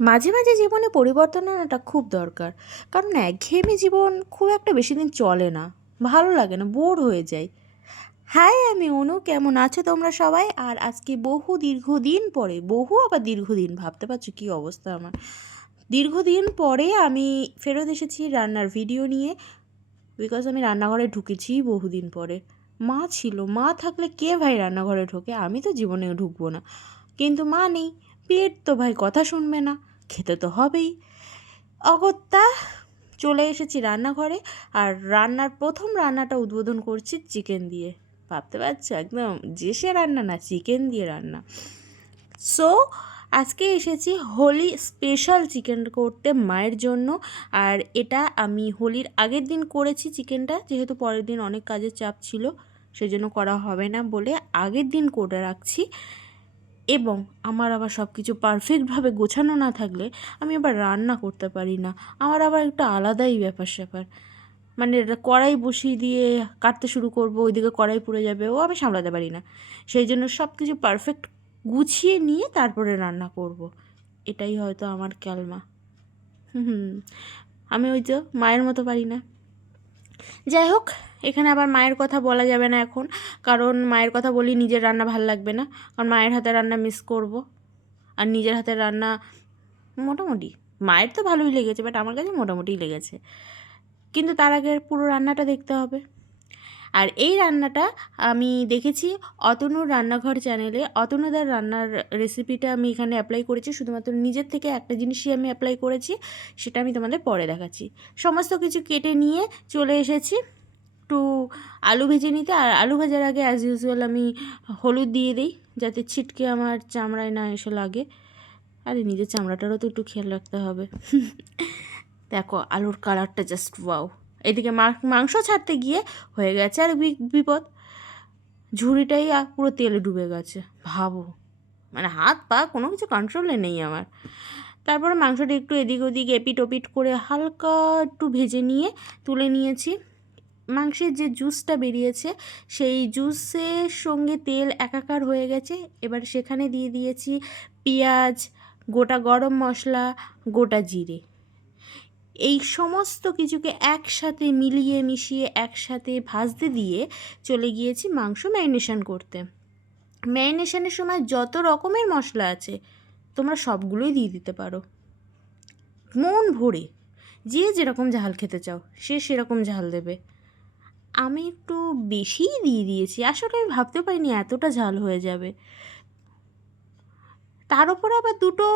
মাঝে মাঝে জীবনে পরিবর্তন আনাটা খুব দরকার। কারণ একঘেয়েমি জীবন খুব একটা বেশি দিন চলে না, ভালো লাগে না, বোর হয়ে যায়। হাই, আমি অনু, কেমন আছো তোমরা সবাই? আর আজকে দীর্ঘদিন পরে, আবার দীর্ঘদিন, ভাবতে পারছো কী অবস্থা আমার। দীর্ঘদিন পরে আমি ফেরত এসেছি রান্নার ভিডিও নিয়ে। বিকজ আমি রান্নাঘরে ঢুকেছি বহুদিন পরে। মা ছিল, মা থাকলে কে ভাই রান্নাঘরে ঢোকে? আমি তো জীবনেও ঢুকবো না। কিন্তু মা নেই, পেট তো ভাই কথা শুনবে না, খেতে তো হবেই। অগত্যা চলে এসেছি রান্নাঘরে। আর প্রথম রান্নাটা উদ্বোধন করছি চিকেন দিয়ে। ভাবতে পারছো, একদম যে সে রান্না না, চিকেন দিয়ে রান্না। সো আজকে এসেছি হোলি স্পেশাল চিকেন করতে মায়ের জন্য। আর এটা আমি হোলির আগের দিন করেছি চিকেনটা, যেহেতু পরের দিন অনেক কাজের চাপ ছিল, সেজন্য করা হবে না বলে আগের দিন করে রাখছি। এবং আমার আবার সব কিছু পারফেক্টভাবে গোছানো না থাকলে আমি আবার রান্না করতে পারি না। আমার আবার একটা আলাদাই ব্যাপার স্যাপার, মানে কড়াই বসিয়ে দিয়ে কাটতে শুরু করবো, ওইদিকে কড়াই পুড়ে যাবে, ও আমি সামলাতে পারি না। সেই জন্য সব কিছু পারফেক্ট গুছিয়ে নিয়ে তারপরে রান্না করব। এটাই হয়তো আমার ক্যালমা। হুম, আমি ওই তো মায়ের মতো পারি না। যাই হোক, এখানে আবার মায়ের কথা বলা যাবে না এখন, কারণ মায়ের কথা বলি নিজের রান্না ভাল লাগবে না। কারণ মায়ের হাতে রান্না মিস করব। আর নিজের হাতের রান্না মোটামুটি, মায়ের তো ভালোই লেগেছে, বাট আমার কাছে মোটামুটিই লেগেছে। কিন্তু তার আগে পুরো রান্নাটা দেখতে হবে। আর এই রান্নাটা আমি দেখেছি অতনুর রান্নাঘর চ্যানেলে। অতনুদার রান্নার রেসিপিটা আমি এখানে অ্যাপ্লাই করেছি, শুধুমাত্র নিজের থেকে একটা জিনিসই আমি অ্যাপ্লাই করেছি, সেটা আমি তোমাদের পরে দেখাচ্ছি। সমস্ত কিছু কেটে নিয়ে চলে এসেছি একটু আলু ভেজে নিতে। আর আলু ভাজার আগে অ্যাজ ইউজুয়াল আমি হলুদ দিয়ে দিই, যাতে ছিটকে আমার চামড়ায় না এসে লাগে। আরে নিজের চামড়াটারও তো একটু খেয়াল রাখতে হবে। দেখো আলুর কালারটা জাস্ট ওয়াও। এদিকে মাংস ছাড়তে গিয়ে হয়ে গেছে আর বিপদ, ঝুড়িটাই পুরো তেলে ডুবে গেছে। ভাবো, মানে হাত পা কোনো কিছু কন্ট্রোলে নেই আমার। তারপরে মাংসটা একটু এদিক ওদিক এপিট ওপিট করে হালকা একটু ভেজে নিয়ে তুলে নিয়েছি। মাংসের যে জুসটা বেরিয়েছে, সেই জুসের সঙ্গে তেল একাকার হয়ে গেছে। এবার সেখানে দিয়ে দিয়েছি পেঁয়াজ, গোটা গরম মশলা, গোটা জিরে। এই সমস্ত কিছুকে একসাথে মিলিয়ে মিশিয়ে একসাথে ভাজতে দিয়ে চলে গিয়েছি মাংস ম্যারিনেশন করতে। ম্যারিনেশনের সময় যত রকমের মশলা আছে তোমরা সবগুলোই দিয়ে দিতে পারো মন ভরে। যে যেরকম ঝাল খেতে চাও সে সেরকম ঝাল দেবে। আমি একটু বেশিই দিয়ে দিয়েছি, আসলে আমি ভাবতে পারিনি এতটা ঝাল হয়ে যাবে। তার উপরে আবার দুটো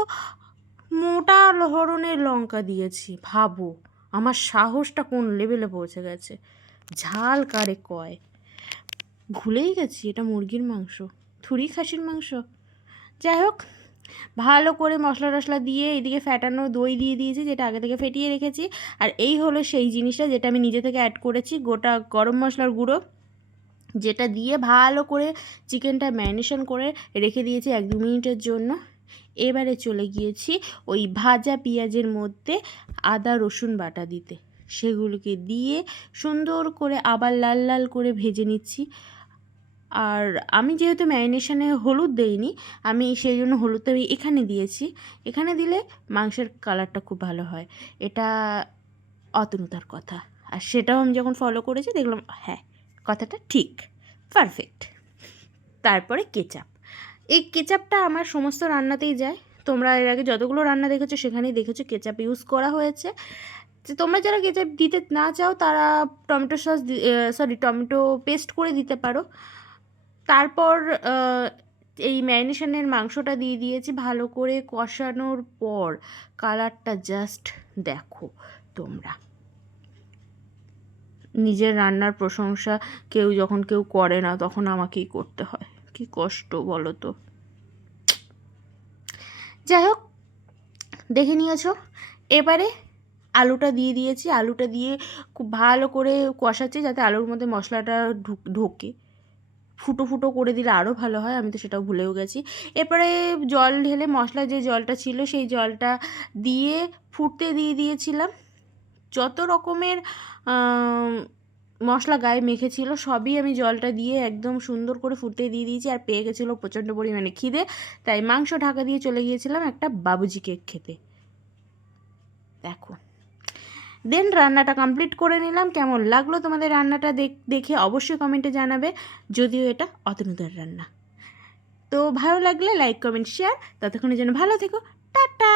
মোটা ধরনের লঙ্কা দিয়েছি। ভাবো আমার সাহসটা কোন লেভেলে পৌঁছে গেছে। ঝাল কারে কয় ভুলেই গেছি, এটা মুরগির মাংস, থুরি খাসির মাংস। যাই হোক, ভালো করে মশলা টশলা দিয়ে এদিকে ফ্যাটানো দই দিয়ে দিয়েছি, যেটা আগে থেকে ফেটিয়ে রেখেছি। আর এই হলো সেই জিনিসটা যেটা আমি নিজে থেকে অ্যাড করেছি, গোটা গরম মশলার গুঁড়ো, যেটা দিয়ে ভালো করে চিকেনটা ম্যারিনেশন করে রেখে দিয়েছি 1-2 মিনিটের জন্য। এবারে চলে গিয়েছি ওই ভাজা পেঁয়াজের মধ্যে আদা রসুন বাটা দিতে। সেগুলোকে দিয়ে সুন্দর করে আবার লাল লাল করে ভেজে নিচ্ছি। আর আমি যেহেতু ম্যারিনেশনে হলুদ দেইনি, আমি সেই জন্য হলুদটা আমি এখানে দিয়েছি। এখানে দিলে মাংসের কালারটা খুব ভালো হয়। এটা অতনুতার কথা, আর সেটাও আমি যখন ফলো করেছি দেখলাম হ্যাঁ, কথাটা ঠিক, পারফেক্ট। তারপরে কেচাপ। এই কেচাপটা আমার সমস্ত রান্নাতেই যায়। তোমরা এর আগে যতগুলো রান্না দেখেছো সেখানেই দেখেছো কেচাপ ইউজ করা হয়েছে। যে তোমরা যারা কেচাপ দিতে না চাও তারা টমেটো সস টমেটো পেস্ট করে দিতে পারো। তারপর এই ম্যারিনেশনের মাংসটা দিয়ে দিয়েছি। ভালো করে কষানোর পর কালারটা জাস্ট দেখো তোমরা। নিজের রান্নার প্রশংসা যখন কেউ করে না তখন আমাকেই করতে হয়, কি কষ্ট বলো তো। যাই হোক, দেখে নিয়েছো। এবারে আলুটা দিয়ে দিয়েছি। আলুটা দিয়ে খুব ভালো করে কষাচ্ছি যাতে আলুর মধ্যে মশলাটা ঢোকে। ফুটো ফুটো করে দিলে আরও ভালো হয়, আমি তো সেটাও ভুলেও গেছি। এরপরে জল ঢেলে মশলা যে জলটা ছিল সেই জলটা দিয়ে ফুটতে দিয়ে দিয়েছিলাম। যত রকমের মশলা গায়ে মেখেছিল সবই আমি জলটা দিয়ে একদম সুন্দর করে ফুটতে দিয়ে দিয়েছি। আর পেয়ে গেছিলো প্রচণ্ড পরিমাণে খিদে, তাই মাংস ঢাকা দিয়ে চলে গিয়েছিলাম একটা বাবুজি কেক খেতে। দেখো, দেন রান্নাটা কমপ্লিট করে নিলাম। কেমন লাগলো তোমাদের রান্নাটা দেখে অবশ্যই কমেন্টে জানাবে, যদিও এটা অতনুদার রান্না। তো ভালো লাগলে লাইক কমেন্ট শেয়ার, ততক্ষণের জন্য ভালো থেকো, টাটা।